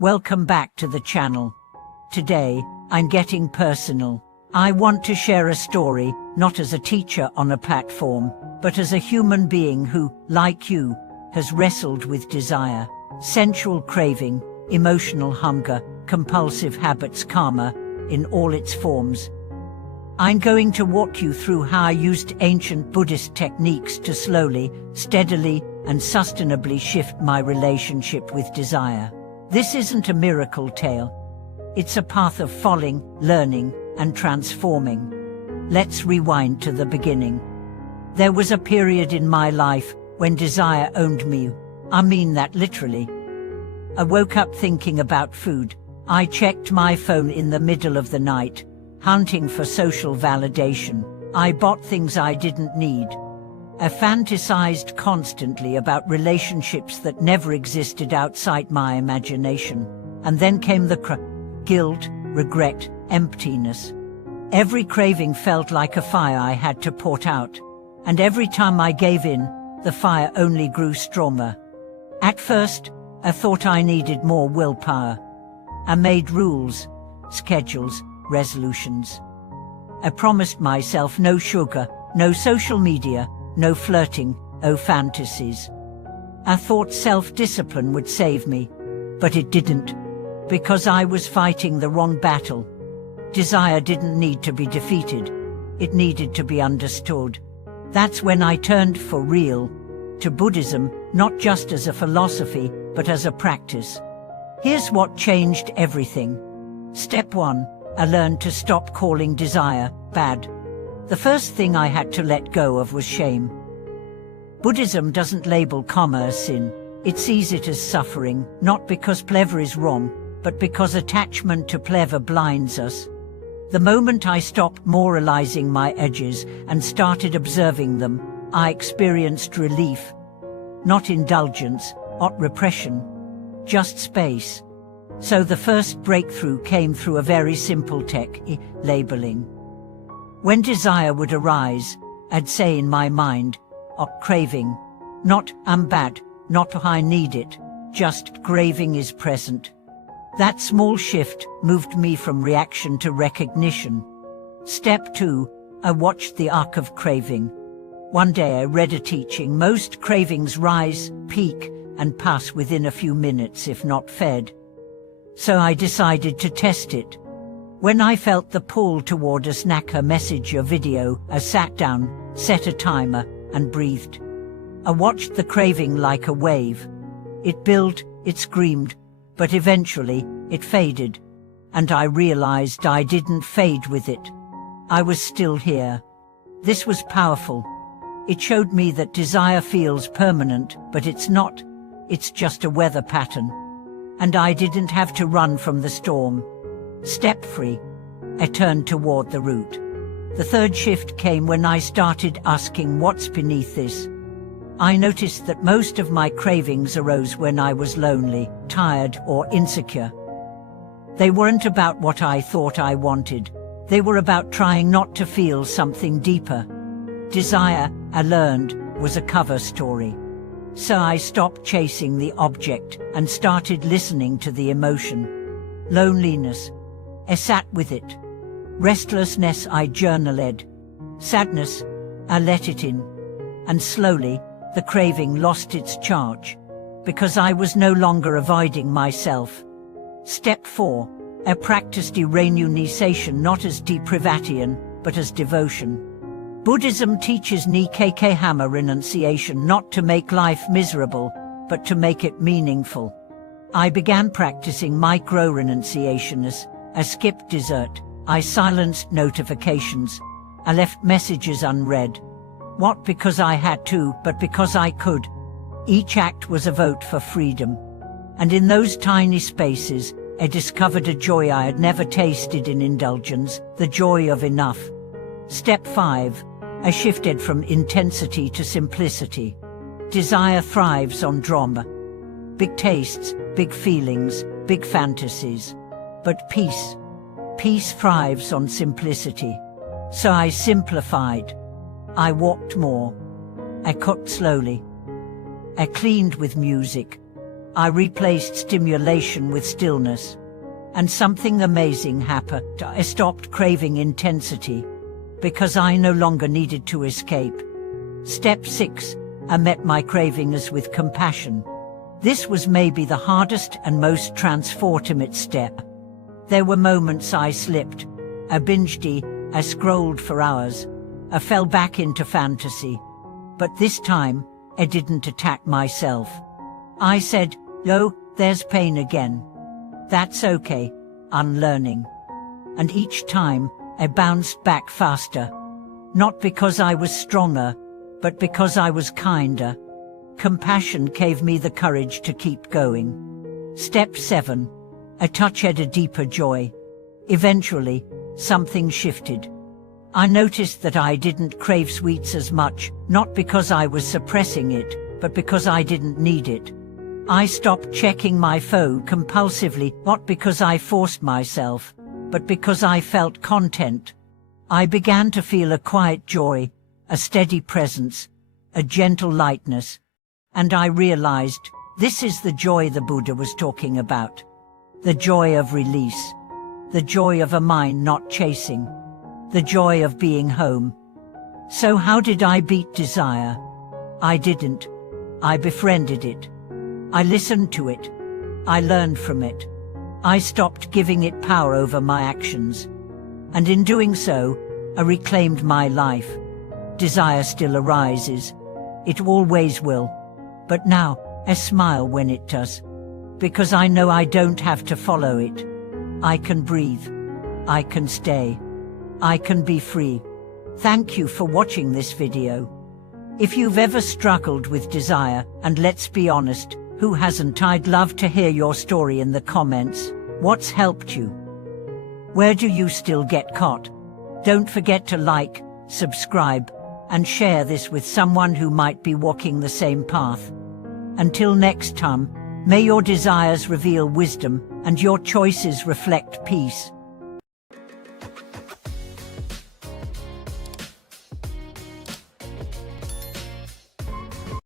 Welcome back to the channel. Today, I'm getting personal. I want to share a story, not as a teacher on a platform, but as a human being who, like you, has wrestled with desire, sensual craving, emotional hunger, compulsive habits, karma, in all its forms. I'm going to walk you through how I used ancient Buddhist techniques to slowly, steadily, and sustainably shift my relationship with desire. This isn't a miracle tale. It's a path of falling, learning, and transforming. Let's rewind to the beginning. There was a period in my life when desire owned me. I mean that literally. I woke up thinking about food. I checked my phone in the middle of the night, hunting for social validation. I bought things I didn't need. I fantasized constantly about relationships that never existed outside my imagination. And then came the guilt, regret, emptiness. Every craving felt like a fire I had to put out. And every time I gave in, the fire only grew stronger. At first, I thought I needed more willpower. I made rules, schedules, resolutions. I promised myself no sugar, no social media, no flirting, no fantasies. I thought self-discipline would save me, but it didn't, because I was fighting the wrong battle. Desire didn't need to be defeated, it needed to be understood. That's when I turned for real to Buddhism, not just as a philosophy, but as a practice. Here's what changed everything. Step 1. I learned to stop calling desire bad. The first thing I had to let go of was shame. Buddhism doesn't label karma as sin. It sees it as suffering, not because pleasure is wrong, but because attachment to pleasure blinds us. The moment I stopped moralizing my edges and started observing them, I experienced relief. Not indulgence, not repression, just space. So the first breakthrough came through a very simple labeling. When desire would arise, I'd say in my mind, craving. Not I'm bad, not I need it, just craving is present. That small shift moved me from reaction to recognition. Step 2. I watched the arc of craving. One day I read a teaching: most cravings rise, peak, and pass within a few minutes if not fed. So I decided to test it. When I felt the pull toward a snack, a message, a video, I sat down, set a timer, and breathed. I watched the craving like a wave. It built, it screamed, but eventually, it faded. And I realized I didn't fade with it. I was still here. This was powerful. It showed me that desire feels permanent, but it's not. It's just a weather pattern. And I didn't have to run from the storm. Step 3. I turned toward the root. The third shift came when I started asking what's beneath this. I noticed that most of my cravings arose when I was lonely, tired, or insecure. They weren't about what I thought I wanted. They were about trying not to feel something deeper. Desire, I learned, was a cover story. So I stopped chasing the object and started listening to the emotion. Loneliness, I sat with it. Restlessness, I journaled. Sadness, I let it in. And slowly, the craving lost its charge, because I was no longer avoiding myself. Step 4. I practiced renunciation, not as deprivation, but as devotion. Buddhism teaches nikekehama renunciation, not to make life miserable, but to make it meaningful. I began practicing micro-renunciation as I skipped dessert, I silenced notifications, I left messages unread. Not because I had to, but because I could. Each act was a vote for freedom. And in those tiny spaces, I discovered a joy I had never tasted in indulgence, the joy of enough. Step 5. I shifted from intensity to simplicity. Desire thrives on drama. Big tastes, big feelings, big fantasies. But peace thrives on simplicity. So I simplified. I walked more. I cooked slowly. I cleaned with music. I replaced stimulation with stillness. And something amazing happened. I stopped craving intensity, because I no longer needed to escape. Step 6. I met my cravings with compassion. This was maybe the hardest and most transformative step. There were moments I slipped. I binged, I scrolled for hours. I fell back into fantasy. But this time, I didn't attack myself. I said, "No, there's pain again. That's okay, unlearning." And each time, I bounced back faster. Not because I was stronger, but because I was kinder. Compassion gave me the courage to keep going. Step 7. I touched a deeper joy. Eventually, something shifted. I noticed that I didn't crave sweets as much, not because I was suppressing it, but because I didn't need it. I stopped checking my phone compulsively, not because I forced myself, but because I felt content. I began to feel a quiet joy, a steady presence, a gentle lightness, and I realized this is the joy the Buddha was talking about. The joy of release, the joy of a mind not chasing, the joy of being home. So how did I beat desire? I didn't. I befriended it. I listened to it. I learned from it. I stopped giving it power over my actions. And in doing so, I reclaimed my life. Desire still arises. It always will. But now, I smile when it does. Because I know I don't have to follow it. I can breathe. I can stay. I can be free. Thank you for watching this video. If you've ever struggled with desire, and let's be honest, who hasn't? I'd love to hear your story in the comments. What's helped you? Where do you still get caught? Don't forget to like, subscribe, and share this with someone who might be walking the same path. Until next time, may your desires reveal wisdom and your choices reflect peace.